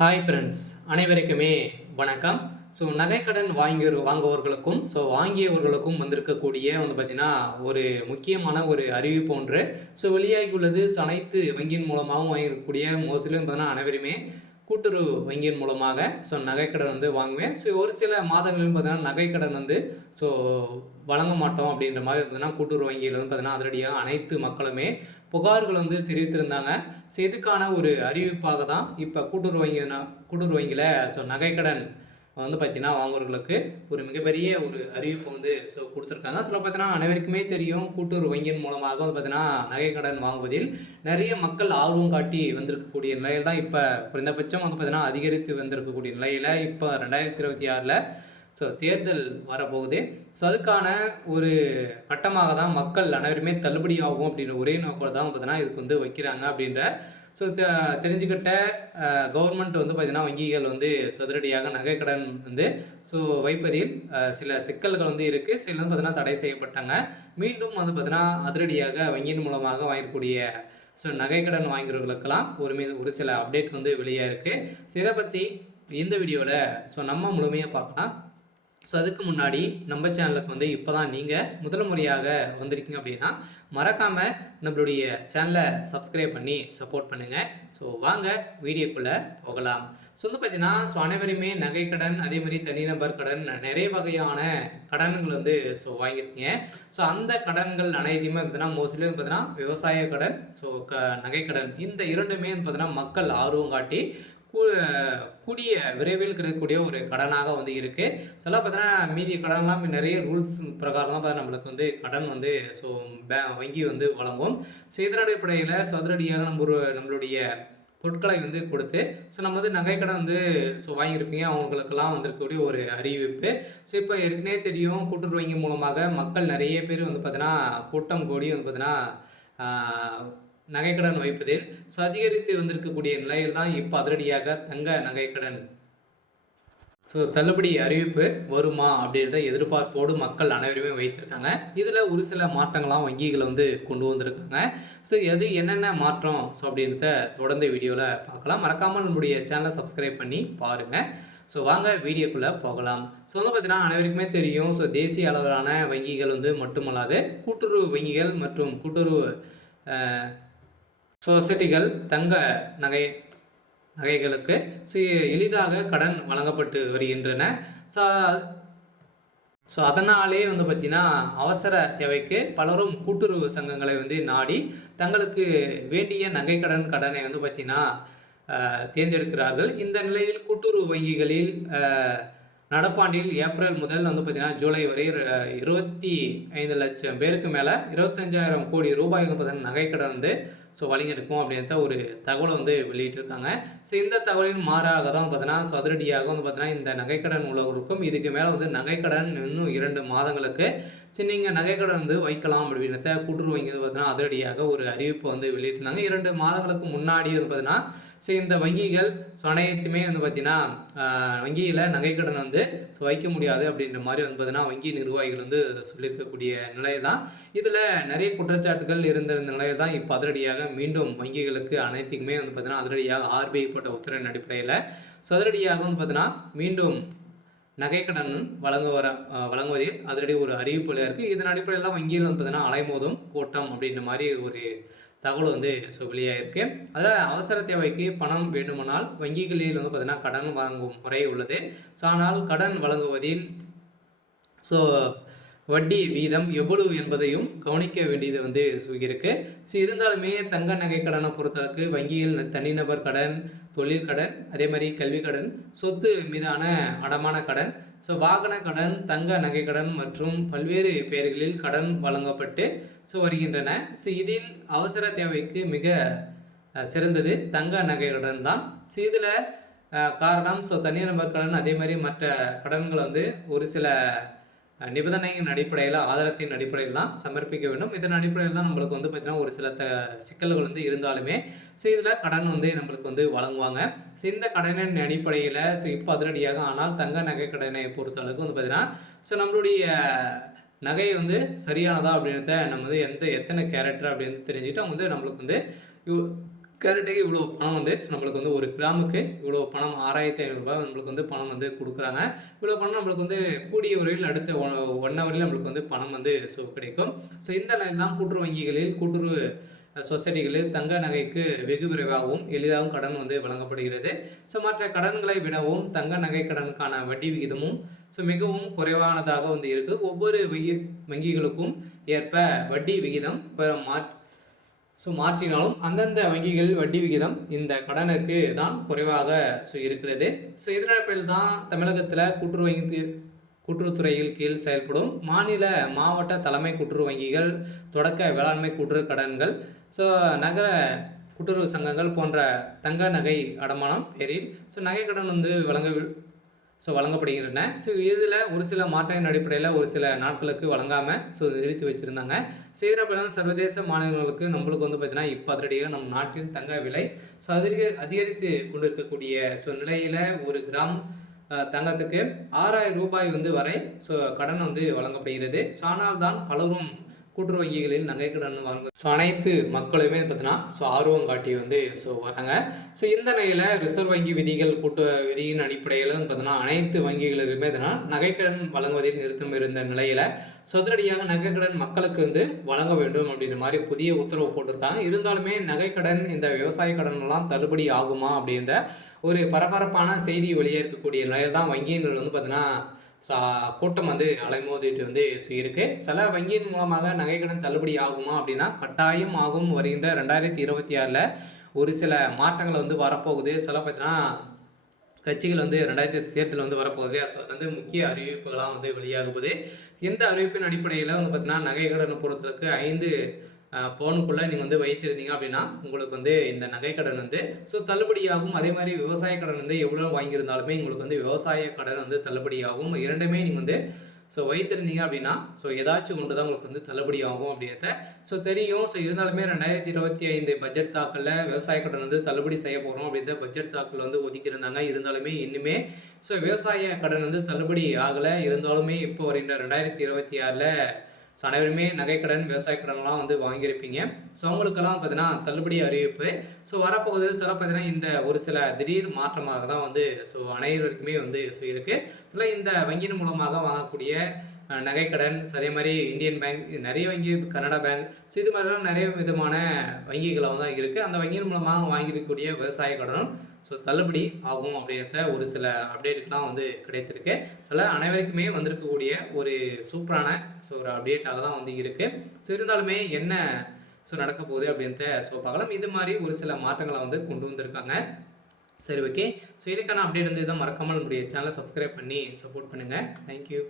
Hi friends, அனைவருக்குமே வணக்கம். So நகைக்கடன் வாங்குவவர்களுக்கும் வாங்கியவர்களுக்கும் வந்திருக்கக்கூடிய பார்த்தீங்கன்னா ஒரு முக்கியமான ஒரு அறிவிப்பு ஒன்று வெளியாகி உள்ளது. அனைத்து வங்கியின் மூலமாகவும் வாங்கியிருக்கக்கூடிய மோஸ்ட்லி பார்த்தீங்கன்னா அனைவருமே கூட்டுறவு வங்கியின் மூலமாக நகைக்கடன் வாங்குவேன். ஒரு சில மாதங்களிலும் பார்த்தீங்கன்னா நகைக்கடன் ஸோ வழங்க மாட்டோம் அப்படின்ற மாதிரி பார்த்தீங்கன்னா கூட்டுறவு வங்கியில் பார்த்தீங்கன்னா அதிரடியாக அனைத்து மக்களுமே புகார்கள் தெரிவித்திருந்தாங்க. இதுக்கான ஒரு அறிவிப்பாக தான் இப்போ கூட்டுறவு வங்கியில் நகைக்கடன் பார்த்தீங்கன்னா வாங்குவர்களுக்கு ஒரு மிகப்பெரிய ஒரு அறிவிப்பு கொடுத்துருக்காங்க. பார்த்தீங்கன்னா அனைவருக்குமே தெரியும், கூட்டுறவு வங்கியின் மூலமாக பார்த்தீங்கன்னா நகைக்கடன் வாங்குவதில் நிறைய மக்கள் ஆர்வம் காட்டி வந்திருக்கக்கூடிய நிலையில் தான் இப்போ குறைந்தபட்சம் பார்த்தீங்கன்னா அதிகரித்து வந்திருக்கக்கூடிய நிலையில் இப்போ 2026 தேர்தல் வரப்போகுது. அதுக்கான ஒரு கட்டமாக தான் மக்கள் அனைவருமே தள்ளுபடி ஆகும் அப்படின்ற ஒரே நோக்கம் தான் பார்த்தீங்கன்னா இதுக்கு வைக்கிறாங்க அப்படின்ற தெரிஞ்சுக்கிட்ட கவர்மெண்ட் பார்த்தீங்கன்னா வங்கிகள் சதுரடியாக நகைக்கடன் வைப்பதில் சில சிக்கல்கள் இருக்குது. சில பார்த்தீங்கன்னா தடை செய்யப்பட்டாங்க. மீண்டும் பார்த்தீங்கன்னா அதிரடியாக வங்கியின் மூலமாக வாங்கக்கூடிய நகைக்கடன் வாங்குறவர்களுக்கெல்லாம் ஒரு சில அப்டேட் வெளியாக இருக்குது. இதை பற்றி இந்த வீடியோவில் நம்ம முழுமையாக பார்க்கலாம். அதுக்கு முன்னாடி நம்ம சேனலுக்கு இப்போ தான் நீங்கள் முதல் முறையாக வந்திருக்கீங்க அப்படின்னா மறக்காமல் நம்மளுடைய சேனலை சப்ஸ்கிரைப் பண்ணி சப்போர்ட் பண்ணுங்கள். வாங்க வீடியோக்குள்ளே போகலாம். பார்த்தீங்கன்னா அனைவருமே நகைக்கடன், அதே மாதிரி தனிநபர் கடன், நிறைய வகையான கடன்கள் வாங்கியிருக்கீங்க. அந்த கடன்கள் அனைத்தையுமே பார்த்தீங்கன்னா மோஸ்ட்லி பார்த்தீங்கன்னா விவசாய கடன், நகைக்கடன் இந்த இரண்டுமே பார்த்தீங்கன்னா மக்கள் ஆர்வம் காட்டி கூடிய விரைவில் கிடைக்கக்கூடிய ஒரு கடனாக இருக்குது. பார்த்தீங்கன்னா மீதி கடன்லாம் நிறைய ரூல்ஸ் பிரகாரம் தான் நம்மளுக்கு கடன் வங்கி வழங்கும். இதன் அடிப்படையில் சதுரடியாக நம்மளுடைய பொருட்களை கொடுத்து நம்ம நகைக்கடன் வாங்கியிருப்பீங்க. அவங்களுக்கெல்லாம் வந்திருக்கக்கூடிய ஒரு அறிவிப்பு. இப்போ ஏற்கனவே தெரியும், கூட்டுறவு வங்கி மூலமாக மக்கள் நிறைய பேர் பார்த்தீங்கன்னா கூட்டம் கூடி பார்த்தீங்கன்னா நகைக்கடன் வைப்பதில் அதிகரித்து வந்திருக்கக்கூடிய நிலையில் தான் இப்போ அதிரடியாக தங்க நகைக்கடன் தள்ளுபடி அறிவிப்பு வருமா அப்படின்றத எதிர்பார்ப்போடு மக்கள் அனைவருமே வைத்திருக்காங்க. இதில் ஒரு சில மாற்றங்களாம் வங்கிகள் கொண்டு வந்திருக்காங்க. எது என்னென்ன மாற்றம் அப்படின்றத தொடர்ந்து வீடியோவில் பார்க்கலாம். மறக்காமல் நம்முடைய சேனலை சப்ஸ்கிரைப் பண்ணி பாருங்கள். வாங்க வீடியோக்குள்ளே போகலாம். பார்த்தீங்கன்னா அனைவருக்குமே தெரியும், தேசிய அளவிலான வங்கிகள் மட்டுமல்லாது கூட்டுறவு வங்கிகள் மற்றும் கூட்டுறவு சொசைட்டிகள் தங்க நகைகளுக்கு எளிதாக கடன் வழங்கப்பட்டு வருகின்றன. அதனாலே பார்த்திங்கன்னா அவசர தேவைக்கு பலரும் கூட்டுறவு சங்கங்களை நாடி தங்களுக்கு வேண்டிய கடனை பார்த்திங்கன்னா தேர்ந்தெடுக்கிறார்கள். இந்த நிலையில் கூட்டுறவு வங்கிகளில் நடப்பாண்டில் ஏப்ரல் முதல் பார்த்திங்கன்னா ஜூலை வரை 25 லட்சம் பேருக்கு மேலே 25,000 கோடி ரூபாய் பார்த்திங்கன்னா நகைக்கடன் வழங்கியிருக்கும் அப்படின்ற ஒரு தகவலை வெளியிட்டிருக்காங்க. இந்த தகவலின் மாறாக தான் பார்த்தீங்கன்னா அதிரடியாக பார்த்தீங்கன்னா இந்த நகைக்கடன் உள்ளவர்களுக்கும் இதுக்கு மேலே நகைக்கடன் இன்னும் 2 மாதங்களுக்கு நீங்கள் நகைக்கடன் வைக்கலாம் அப்படின்றத கூட்டுறவு வங்கி பார்த்தீங்கன்னா அதிரடியாக ஒரு அறிவிப்பை வெளியிட்டிருந்தாங்க. 2 மாதங்களுக்கு முன்னாடி பார்த்தீங்கன்னா இந்த வங்கிகள் அனைத்துமே பார்த்தீங்கன்னா வங்கியில் நகைக்கடன் வைக்க முடியாது அப்படின்ற மாதிரி பார்த்தீங்கன்னா வங்கி நிர்வாகிகள் சொல்லியிருக்கக்கூடிய நிலை தான். இதில் நிறைய குற்றச்சாட்டுகள் இருந்திருந்த நிலையில் தான் இப்போ அதிரடியாக மீண்டும் வங்கிகளுக்கு அனைத்துக்குமே பார்த்தீங்கன்னா அதிரடியாக ஆர்பிஐ போட்ட உத்தரவின் அடிப்படையில் அதிரடியாக பார்த்தீங்கன்னா மீண்டும் நகைக்கடன் வழங்குவதில் அதிரடி ஒரு அறிவிப்புல இருக்குது. இதன் அடிப்படையில் தான் வங்கியில் பார்த்தீங்கன்னா அலைமோதும் கூட்டம் அப்படின்ற மாதிரி ஒரு தகவல் வெளியாகிருக்கு. அதில் அவசர தேவைக்கு பணம் வேண்டுமானால் வங்கிகளில் பார்த்தீங்கன்னா கடன் வாங்கும் முறை உள்ளது. ஆனால் கடன் வழங்குவதில் வட்டி வீதம் எவ்வளவு என்பதையும் கவனிக்க வேண்டியது இருக்கு. இருந்தாலுமே தங்க நகை கடனை பொறுத்தளவுக்கு வங்கியில் தனிநபர் கடன், தொழில் கடன், அதே மாதிரி கல்வி கடன், சொத்து மீதான அடமான கடன், வாகன கடன், தங்க நகை கடன் மற்றும் பல்வேறு பெயர்களில் கடன் வழங்கப்பட்டு வருகின்றன. இதில் அவசர தேவைக்கு மிக சிறந்தது தங்க நகை கடன் தான். இதில் காரணம் தனிநபர் கடன், அதே மாதிரி மற்ற கடன்கள் ஒரு சில நிபந்தனையின் அடிப்படையில், ஆதாரத்தின் அடிப்படையில் தான் சமர்ப்பிக்க வேண்டும். இதன் அடிப்படையில் தான் நம்மளுக்கு பார்த்தீங்கன்னா ஒரு சில சிக்கல்கள் இருந்தாலுமே இதில் கடன் நம்மளுக்கு வழங்குவாங்க. இந்த கடனின் அடிப்படையில் இப்போ அதிரடியாக ஆனால் தங்க நகை கடனை பொறுத்தளவுக்கு பார்த்தீங்கன்னா நம்மளுடைய நகை சரியானதா அப்படின்றத நம்ம எத்தனை கேரக்டர் அப்படின்னு தெரிஞ்சுக்கிட்டு அவங்க நம்மளுக்கு கேரட்டுக்கு இவ்வளோ பணம் வந்து நம்மளுக்கு வந்து ஒரு கிராமுக்கு இவ்வளோ பணம் 6500 நம்மளுக்கு வந்து பணம் வந்து கொடுக்குறாங்க. இவ்வளோ பணம் நம்மளுக்கு வந்து கூடிய விரைவில் அடுத்த 1 ஹவர்ல நம்மளுக்கு வந்து பணம் வந்து கிடைக்கும். இந்த நிலையில் தான் கூட்டுறவு வங்கிகளில் கூட்டுறவு சொசைட்டிகளில் தங்க நகைக்கு வெகு விரைவாகவும் எளிதாகவும் கடன் வந்து வழங்கப்படுகிறது. மற்ற கடன்களை விடவும் தங்க நகை கடனுக்கான வட்டி விகிதமும் மிகவும் குறைவானதாக வந்து இருக்குது. ஒவ்வொரு வங்கிகளுக்கும் ஏற்ப வட்டி விகிதம் மாற்றினாலும் அந்தந்த வங்கிகள் வட்டி விகிதம் இந்த கடனுக்கு தான் குறைவாக இருக்கிறது. இதன் அடிப்படையில் தான் தமிழகத்தில் கூட்டுறவுத்துறையில் கீழ் செயல்படும் மாநில மாவட்ட தலைமை கூட்டுறவு வங்கிகள், தொடக்க வேளாண்மை கூட்டுறவு கடன்கள், நகர கூட்டுறவு சங்கங்கள் போன்ற தங்க நகை அடமானம் பேரில் நகை கடன் வந்து வழங்கப்படுகின்றன. இதில் ஒரு சில மாற்றத்தின் அடிப்படையில் ஒரு சில நாட்களுக்கு வழங்காமல் நிறுத்தி வச்சுருந்தாங்க. செய்கிறப்பெல்லாம் சர்வதேச மாநிலங்களுக்கு நம்மளுக்கு வந்து பார்த்திங்கன்னா இப்போ அதிரடியாக நம் நாட்டின் தங்க விலை அதிகரித்து கொண்டிருக்கக்கூடிய நிலையில் ஒரு கிராம் தங்கத்துக்கு 6000 ரூபாய் வந்து வரை கடன் வந்து வழங்கப்படுகிறது. ஆனால் தான் பலரும் கூட்டுறவு வங்கிகளில் நகை கடன் வாங்க அனைத்து மக்களுமே பார்த்தீங்கன்னா ஆர்வம் காட்டி வந்து வராங்க. இந்த நிலையில் ரிசர்வ் வங்கி விதியின் அடிப்படையில் வந்து பார்த்தீங்கன்னா அனைத்து வங்கிகளுக்குமே பார்த்தீங்கன்னா நகைக்கடன் வழங்குவதில் நிறுத்தம் இருந்த நிலையில் சதுரடியாக நகைக்கடன் மக்களுக்கு வந்து வழங்க வேண்டும் அப்படின்ற மாதிரி புதிய உத்தரவு போட்டிருக்காங்க. இருந்தாலுமே நகைக்கடன் இந்த விவசாய கடன்லாம் தள்ளுபடி ஆகுமா அப்படின்ற ஒரு பரபரப்பான செய்தி வெளியே இருக்கக்கூடிய நிலையில் தான் வங்கியினர் வந்து பார்த்தீங்கன்னா கூட்டம் வந்து அலைமோதிட்டு வந்து இருக்கு. சில வங்கியின் மூலமாக நகைக்கடன் தள்ளுபடி ஆகுமா அப்படின்னா கட்டாயம் ஆகும். வருகின்ற 2026 ஒரு சில மாற்றங்கள் வந்து வரப்போகுது. பார்த்தீங்கன்னா கட்சிகள் வந்து 2000 தேர்தல் வந்து வரப்போகுது. வந்து முக்கிய அறிவிப்புகளாக வந்து வெளியாகுது. எந்த அறிவிப்பின் அடிப்படையில் வந்து பார்த்தீங்கன்னா நகைக்கடனை பொறுத்தளவுக்கு 5 பவுனுக்குள்ளே நீங்கள் வந்து வைத்திருந்தீங்க அப்படின்னா உங்களுக்கு வந்து இந்த நகைக்கடன் வந்து தள்ளுபடியாகும். அதே மாதிரி விவசாய கடன் வந்து எவ்வளோ வாங்கியிருந்தாலுமே உங்களுக்கு வந்து விவசாய கடன் வந்து தள்ளுபடியாகும். இரண்டுமே நீங்கள் வந்து வைத்திருந்தீங்க அப்படின்னா ஏதாச்சும் ஒன்று தான் உங்களுக்கு வந்து தள்ளுபடி ஆகும் அப்படின்றத தெரியும். இருந்தாலுமே 2025 பட்ஜெட் தாக்கலில் விவசாய கடன் வந்து தள்ளுபடி செய்ய போகிறோம் அப்படின்ற பட்ஜெட் தாக்கல் வந்து ஒதுக்கியிருந்தாங்க. இருந்தாலுமே இன்னுமே விவசாய கடன் வந்து தள்ளுபடி ஆகலை. இருந்தாலுமே இப்போ வருகின்ற 2026 அனைவருமே நகைக்கடன் விவசாய கடன்லாம் வந்து வாங்கியிருப்பீங்க. அவங்களுக்கெல்லாம் பார்த்தீங்கன்னா தள்ளுபடி அறிவிப்பு வரப்போகுது. பார்த்தீங்கன்னா இந்த ஒரு சில திடீர் மாற்றமாக தான் வந்து அனைவருக்குமே வந்து இருக்குது. இந்த வங்கியின் மூலமாக வாங்கக்கூடிய நகைக்கடன், அதே மாதிரி இந்தியன் பேங்க், நிறைய வங்கி, கனடா பேங்க், இது மாதிரிலாம் நிறைய விதமான வங்கிகளாக தான் இருக்குது. அந்த வங்கியின் மூலமாக வாங்கியிருக்கக்கூடிய விவசாய கடனும் தள்ளுபடி ஆகும் அப்படின்ற ஒரு சில அப்டேட்டுக்கெலாம் வந்து கிடைத்திருக்கு. அனைவருக்குமே வந்திருக்கக்கூடிய ஒரு சூப்பரான ஒரு அப்டேட்டாக தான் வந்து இருக்குது. இருந்தாலுமே என்ன நடக்க போகுது அப்படின்றத பார்க்கலாம். இது மாதிரி ஒரு சில மாற்றங்களை வந்து கொண்டு வந்திருக்காங்க. சரி, ஓகே. இதுக்கான அப்டேட் வந்து இதை மறக்காமல் நம்முடைய சேனலை சப்ஸ்கிரைப் பண்ணி சப்போர்ட் பண்ணுங்கள். தேங்க்யூ.